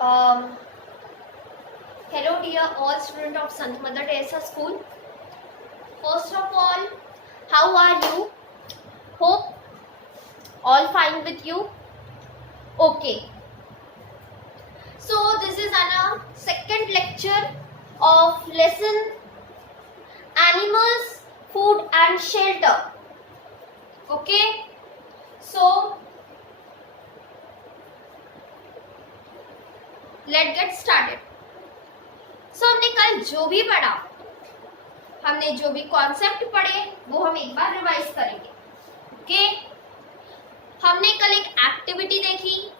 Um, Hello dear all students of Sant Mother Teresa School. First of all, how are you? Hope all fine with you. Okay. So this is our second lecture of lesson Animals, Food and Shelter. Okay. So let's get started. So हमने कल जो भी पढ़ा, हमने जो भी concept पढ़े वो हम एक बार रिवाइज करेंगे. ओके. हमने कल एक एक्टिविटी देखी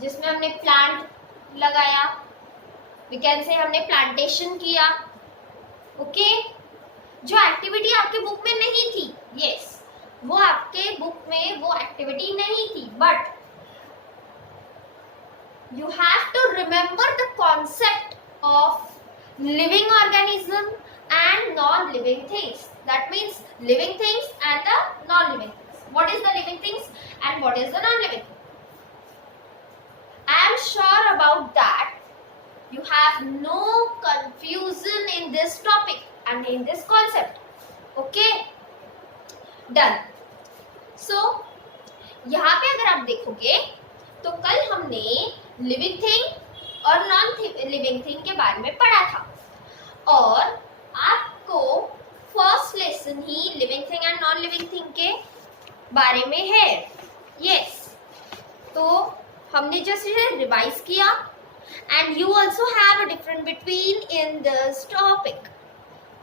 जिसमें हमने प्लांट लगाया, वी कैन से हमने प्लांटेशन किया. ओके. जो एक्टिविटी आपके बुक में नहीं थी, यस, वो आपके बुक में वो एक्टिविटी नहीं थी, but you have to remember the concept of living organism and non-living things. That means living things and the non-living things. What is the living things and what is the non-living? I am sure about that you have no confusion in this topic and in this concept. Okay, done. So यहाँ पे अगर आप देखोगे तो कल हमने living thing और non living thing के बारे में पढ़ा था, और आपको first lesson he living thing and non living thing के बारे में है. यस. तो हमने जस्ट रिवाइज किया and you also have a different between in this topic.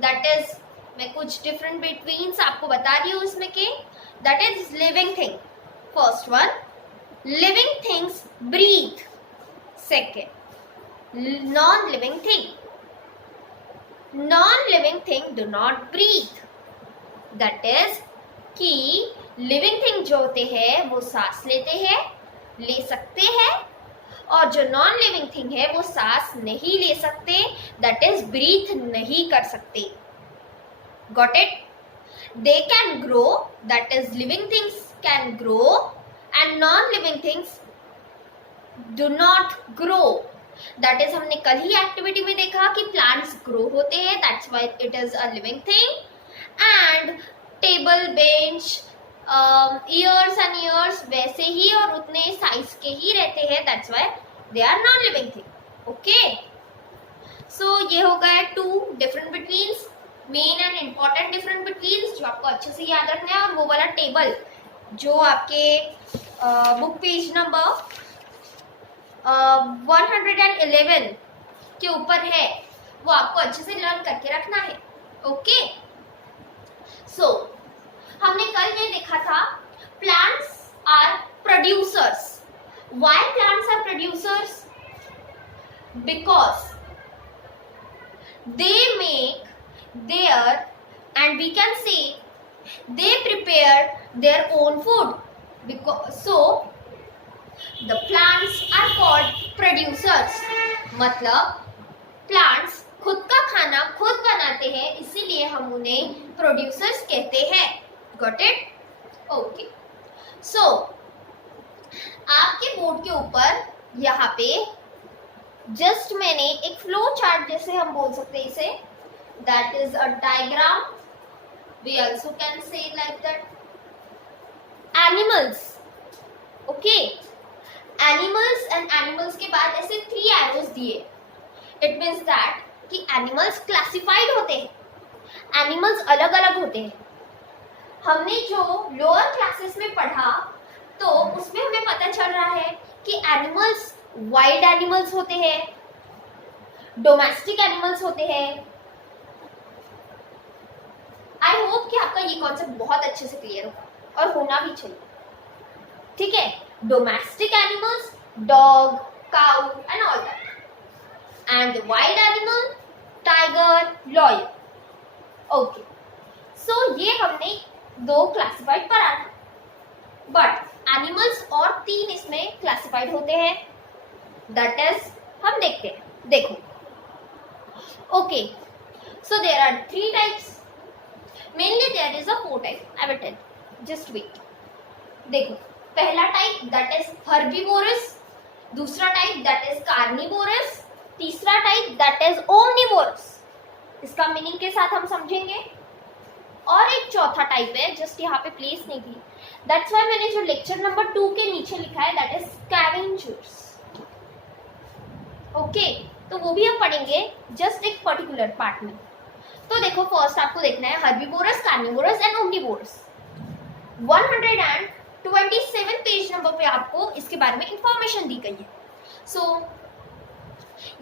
That is, मैं कुछ डिफरेंट बिटवीन आपको बता रही हूँ इसमें के. That is living thing. First one, living things breathe. Second, non-living thing. Non-living thing do not breathe. That is कि living thing जो होते हैं वो सांस लेते हैं, ले सकते हैं, और जो non-living thing है वो सांस नहीं ले सकते, that is breathe नहीं कर सकते. Got it? They can grow, that is living things can grow, and non-living things do not grow. That is हमने कल ही एक्टिविटी में देखा कि plants grow होते हैं, that's why it is a living thing. And table, bench, years and years वैसे ही और उतने साइज के ही रहते हैं, that's why they are non-living thing. Okay. So ये हो गया two different betweens, main and important different betweens जो आपको अच्छे से याद रखना है. और वो वाला टेबल जो आपके बुक पेज नंबर 111 के ऊपर है वो आपको अच्छे से लर्न करके रखना है. ओके. सो हमने कल ये देखा था plants are producers. Why plants are producers? Because they make their, and we can say they prepare their own food. Because so the plants are called producers. मतलब plants खुद का खाना खुद बनाते हैं, इसीलिए हम उन्हें producers कहते हैं. Got it? Okay. So आपके बोर्ड के ऊपर यहाँ पे जस्ट मैंने एक फ्लो चार्ट जैसे हम बोल सकते हैं इसे, that is a diagram. We also can say like that. Animals. Okay. Animals and animals के बाद ऐसे 3 arrows दिए. It means that कि animals classified होते हैं. Animals अलग अलग होते हैं. हमने जो lower classes में पढ़ा तो उसमें हमें पता चल रहा है कि animals wild animals होते हैं, domestic animals होते हैं. आई होप कि आपका ये कॉन्सेप्ट बहुत अच्छे से क्लियर होगा और होना भी चाहिए. ठीक है. Domestic animals, dog, cow and all that, and the wild animal, tiger, lion. Okay. So ये हमने 2 क्लासिफाइड पढ़ा था, बट एनिमल्स और 3 इसमें क्लासिफाइड होते हैं. दैट इज हम देखते हैं. देखो. Okay. So there are 3 types. Mainly there is a 4 type. I will tell. Just wait. देखो, पहला टाइप that is herbivorous, दूसरा type that is carnivorous. Carnivorous, तीसरा टाइप दैट इज ओमनिवोरस, इसका मीनिंग के साथ हम समझेंगे। और एक चौथा टाइप है, जस्ट यहाँ पे प्लेस नहीं थी, दैट्स व्हाई मैंने जो लेक्चर नंबर 2 के नीचे लिखा है दैट इज स्कैवेंजर्स। ओके, तो वो भी हम पढ़ेंगे जस्ट एक पर्टिकुलर पार्ट में। तो देखो फर्स्ट आपको देखना है herbivorous, carnivorous and omnivorous. 127 page number पे आपको इसके बारे में इंफॉर्मेशन दी गई है। सो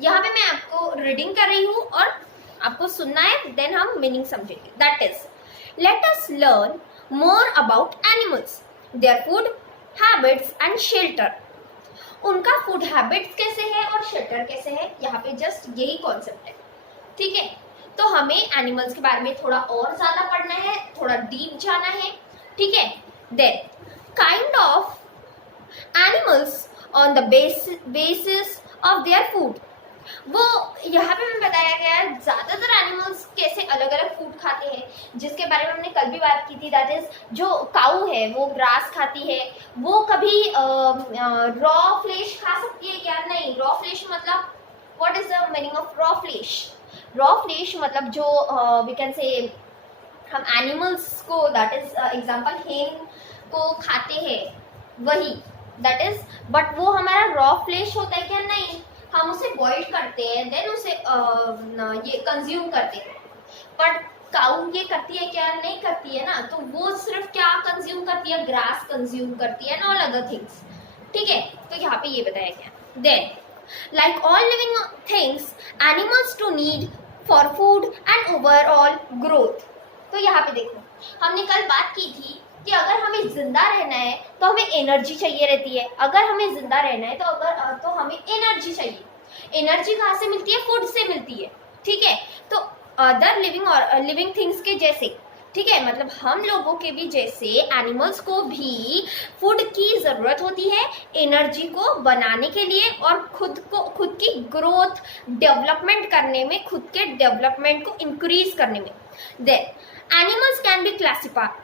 यहाँ पे मैं आपको रीडिंग कर रही हूँ और आपको सुनना है, देन हम मीनिंग समझेंगे। That is, let us learn more about animals, their food habits and shelter. उनका फूड हैबिट्स कैसे है और शेल्टर कैसे है, यहाँ पे जस्ट यही कॉन्सेप्ट है। ठीक है, तो हमें एनिमल्स के बारे में थोड़ा और ज्यादा पढ़ना है, थोड़ा डीप जाना है। ठीक है, then kind of animals on the basis of their food. वो यहाँ पे हमें बताया गया है ज्यादातर एनिमल्स कैसे अलग अलग फूड खाते हैं, जिसके बारे में हमने कल भी बात की थी। दैट इज, जो काऊ है वो ग्रास खाती है, वो कभी रॉ फ्लेश खा सकती है क्या? नहीं। रॉ फ्लेश मतलब what is the meaning of raw flesh? Raw flesh मतलब जो वी कैन से हम एनिमल्स को, दैट इज एग्जांपल हेन को खाते हैं वही, दैट इज, बट वो हमारा रॉ फ्लेश होता है क्या? नहीं, हम उसे बॉइल करते हैं, देन उसे ये कंज्यूम करते हैं। बट काऊ ये करती है क्या? नहीं करती है ना। तो वो सिर्फ क्या कंज्यूम करती है? ग्रास कंज्यूम करती है एंड ऑल अदर थिंग्स। ठीक है, तो यहाँ पे ये बताया गया। Then like all living things, animals too need for food and overall growth. तो यहाँ पे देखो, हमने कल बात की थी कि अगर हमें जिंदा रहना है तो हमें एनर्जी चाहिए रहती है। अगर हमें जिंदा रहना है तो हमें एनर्जी चाहिए। एनर्जी कहाँ से मिलती है? फूड से मिलती है। ठीक है, तो अदर लिविंग थिंग्स के जैसे, ठीक है, मतलब हम लोगों के भी जैसे एनिमल्स को भी फूड की जरूरत होती है एनर्जी को बनाने के लिए और खुद की ग्रोथ डेवलपमेंट करने में, खुद के डेवलपमेंट को इंक्रीज करने में। Then animals can be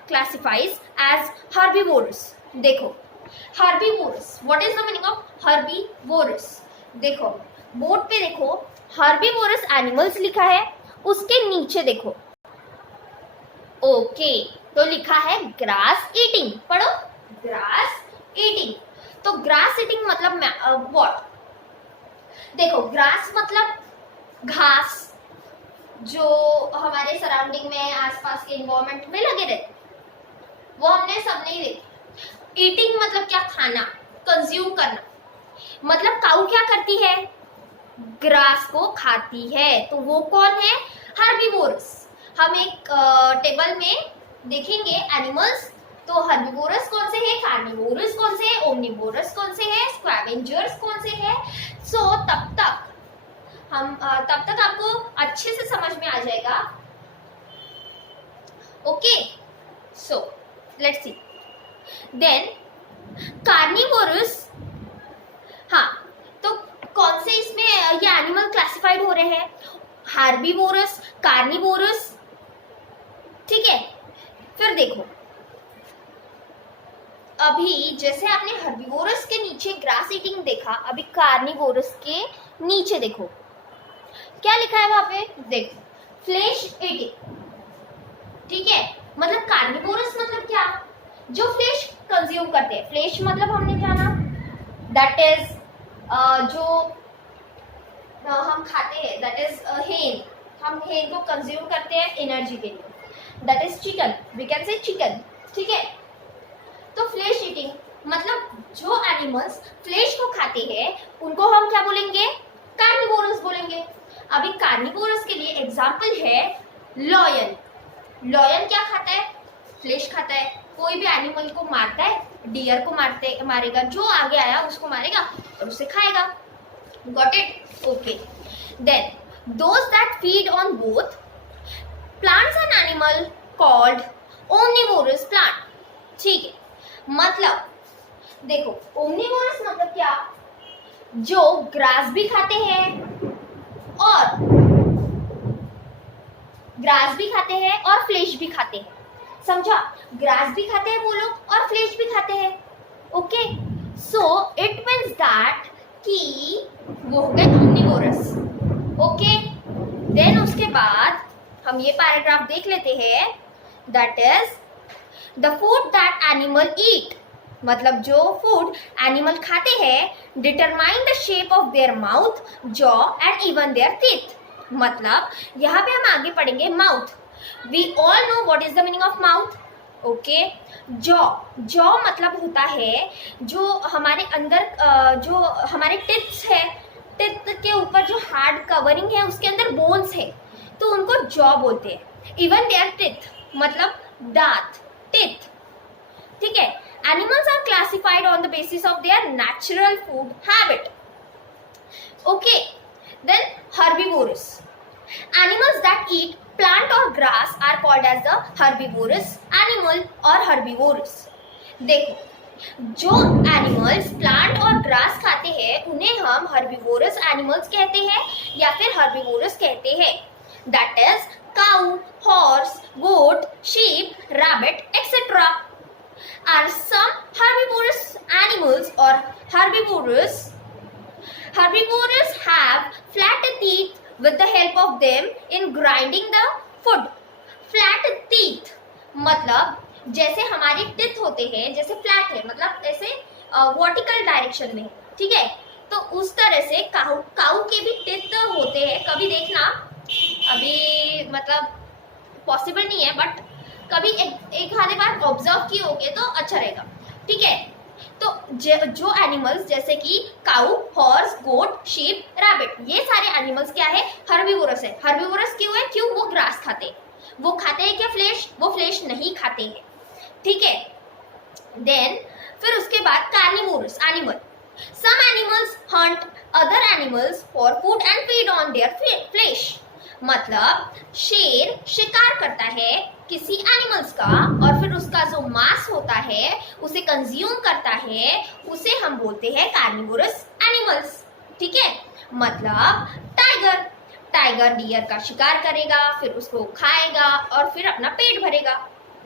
classified as herbivorous। देखो herbivorous, what is the meaning of herbivorous? देखो बोर्ड पे देखो herbivorous animals लिखा है, उसके नीचे देखो ओके तो लिखा है ग्रास ईटिंग। पढ़ो, ग्रास ईटिंग। तो ग्रास ईटिंग मतलब व्हाट? देखो ग्रास मतलब घास जो हमारे सराउंडिंग में, आसपास के इन्वायरमेंट में लगे रहते, वो हमने सब नहीं देखे। ईटिंग मतलब क्या? खाना, कंज्यूम करना। मतलब काऊ क्या करती है? ग्रास को खाती है। तो वो कौन है? हर्बीवोरस। हम एक टेबल में देखेंगे एनिमल्स, तो हर्बीवोरस कौन से है, कार्निवोरस कौन से है, ओमनिवोरस कौन से है, स्कैवेंजर्स कौन से है। सो तब तक आपको अच्छे से समझ में आ जाएगा। Okay, so let's see. Then carnivorous, हाँ, तो कौन से इसमें ये एनिमल क्लासिफाइड हो रहे हैं? Herbivores, carnivorous. ठीक है, फिर देखो अभी जैसे आपने हर्बीवोरस के नीचे ग्रास ईटिंग देखा, अभी कार्निवोरस के नीचे देखो क्या लिखा है वहां पे? देखो फ्लेश ईटिंग। ठीक है, मतलब कार्निवोरस मतलब क्या? जो फ्लेश कंज्यूम करते हैं। फ्लेश मतलब हमने जाना दैट इज जो हम खाते हैं, दैट इज हेन। हम हेन को कंज्यूम करते हैं एनर्जी के लिए, that is chicken, we can say chicken. ठीक है, तो फ्लेश ईटिंग मतलब जो एनिमल्स फ्लेश को खाते हैं उनको हम क्या बोलेंगे? कार्निवोरस बोलेंगे। अभी कार्निवोरस के लिए एग्जाम्पल है लॉयन। लॉयन क्या खाता है? फ्लेश खाता है। कोई भी एनिमल को मारता है, डियर को मारेगा, जो आगे आया उसको मारेगा और उसे खाएगा। Got it? Okay. Then those that feed on both plants and animal called omnivorous plant. ठीक है, मतलब देखो ओमनिवोरस मतलब क्या? जो ग्रास भी खाते हैं और फ्लेश भी खाते हैं। समझा? ग्रास भी खाते हैं वो लोग और फ्लेश भी खाते हैं। Okay, so it means that कि वो हो गए omnivorous. ओके, देन उसके बाद हम ये पैराग्राफ देख लेते हैं. That is the food that animal eat, मतलब जो फूड एनिमल खाते हैं determine the shape of their mouth, jaw and even their teeth. मतलब यहाँ पे हम आगे पढ़ेंगे mouth. We all know what is the meaning of mouth. Okay, jaw, jaw मतलब होता है जो हमारे अंदर जो हमारे टिथ्स है, टिथ के ऊपर जो हार्ड कवरिंग है उसके अंदर बोन्स है, तो उनको जॉ बोलते हैं. इवन देयर टिथ मतलब दांत, टिथ. ठीक है. Animals are classified on the basis of their natural food habit. Okay, then herbivorous. Animals that eat plant or grass are called as the herbivorous animal or herbivorous. देखो, जो animals plant और grass खाते हैं उन्हें हम herbivores animals कहते हैं या फिर हर्बिवोरस कहते हैं. That is cow, horse, goat, sheep, rabbit etcetera are some herbivorous animals or herbivorous. Herbivores have flat teeth with the help of them in grinding the food. Flat teeth मतलब जैसे हमारे teeth होते हैं, जैसे flat है मतलब ऐसे vertical direction में, ठीक है. तो उस तरह से काऊ के भी टिथ होते हैं. कभी देखना, अभी मतलब पॉसिबल नहीं है बट कभी एक आधे बार ऑब्जर्व किए होगे तो अच्छा रहेगा. ठीक है. तो जो एनिमल्स जैसे कि काऊ, हॉर्स, गोट, शीप, रैबिट, ये सारे एनिमल्स क्या है, हर्बिवोरस है. हर्बिवोरस क्यों है? क्यों? वो ग्रास खाते हैं. वो खाते हैं क्या फ्लेश? वो फ्लेश नहीं खाते हैं. ठीक है. देन फिर उसके बाद carnivorous animal. Some animals hunt other animals for food and feed on their flesh. मतलब शेर शिकार करता है किसी एनिमल्स का और फिर उसका जो मांस होता है उसे कंज्यूम करता है, उसे हम बोलते हैं कार्निवोरस एनिमल्स. ठीक है. मतलब टाइगर डियर का शिकार करेगा, फिर उसको खाएगा और फिर अपना पेट भरेगा.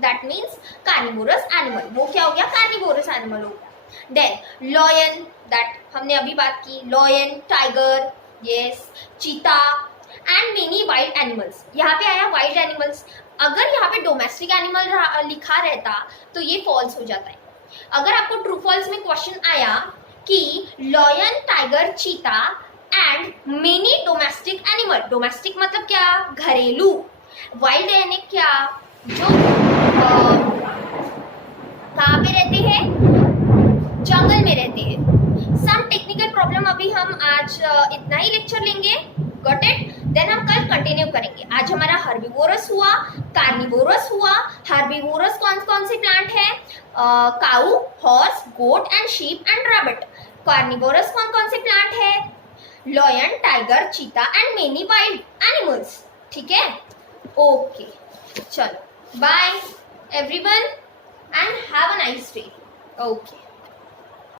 That means carnivorous animal. वो क्या हो गया? कार्निवोरस एनिमल हो गया. देन लॉयन, दैट हमने अभी बात की. लॉयन, टाइगर, यस, चीता एंड मेनी वाइल्ड एनिमल्स. यहाँ पे आया वाइल्ड एनिमल्स. अगर यहाँ पे डोमेस्टिक एनिमल लिखा रहता तो ये फॉल्स हो जाता है. अगर आपको ट्रू फॉल्स में क्वेश्चन आया कि lion, tiger, cheetah and many domestic animal, domestic मतलब क्या? घरेलू. वाइल्ड यानी क्या? जो कहाँ पे रहते हैं? जंगल में रहते हैं. सम टेक्निकल प्रॉब्लम अभी हम आज इतना ही लेक्चर लेंगे. Got it? देन हम कल कंटिन्यू करेंगे. आज हमारा हर्बिवोरस हुआ, कार्निवोरस हुआ. हर्बिवोरस कौन कौन से प्लांट है? Cow, horse, goat and sheep and rabbit. Carnivorous कौन कौन से प्लांट है? Lion, tiger, cheetah and many wild animals. ठीक है. ओके, चलो bye everyone and have a nice day. Okay.